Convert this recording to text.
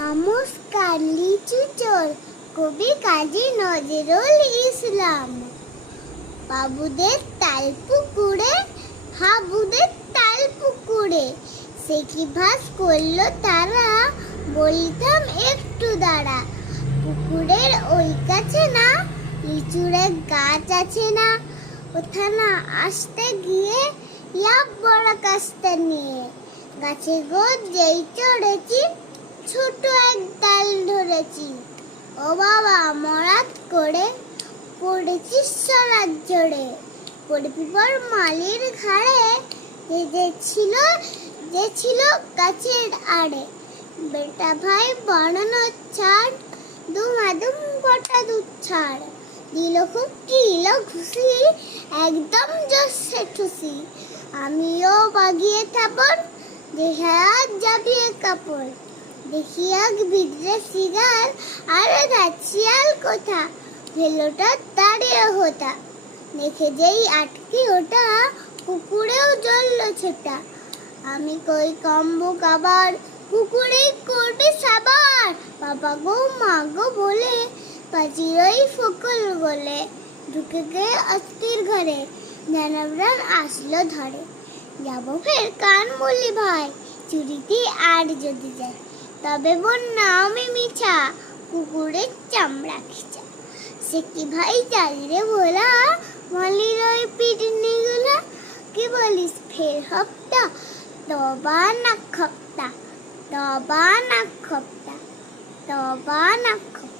নমস্কার লিচু চোর কবি কাজী নজরুল ইসলাম। বাবুদের তাল পুকুরে হাবুদের তাল পুকুরে সে কি ভাস করলো তারা, বলিতাম একটু দাঁড়া। পুকুরের ওই কাছে না লিচুর এক গাছ আছে না, ওখানে আসতে গিয়ে ইয়া বড় কাস্তে নিয়ে গাছে গো যেই চড়েছি ছোট এক ডাল ধরেছি। ও বাবা মরাত করে পড়েছি সরাত জোরে, পড়ে পিপর মালির ঘাড়ে যে ছিল গাছের আড়ে। বেটা ভাই বানানো ছাড় দুমাদুম গোটা দুধ ছাড়, দিল খুব কিল ঘুষি একদম জোশে ঠুসি। আমিও বাগিয়ে থাপর দেহা জাবিয়ে কাপড়, দেখিয়া ভিতরে সিগার আরে ধাচিয়াল কোথা, ভেলোটা দাঁড়িয়ে হোতা দেখে যেই আটকে ওটা পুকুরেও জ্বললো ছোটা। আমি কই কম্বো কাবার পুকুরে করবে সাবার, বাবা গো মা গো বলে পাচিরই ফকল গলে ঢুকে গিয়ে অস্থির ঘরে, জানাবরান আসলো ধরে। যাবো ফের কান বলি ভাই চুরিতে আর যদি যায়, তবে বন্যা আমি মিছা কুকুরের চামড়া খিচা। সে কি ভাই যাই রে ভোলা মালির ওই পিটনি গুলা, কি বলিস ফের হপ্তা তবা না খপ্তা, তবা না খপ্তা, তবা না খপ্তা।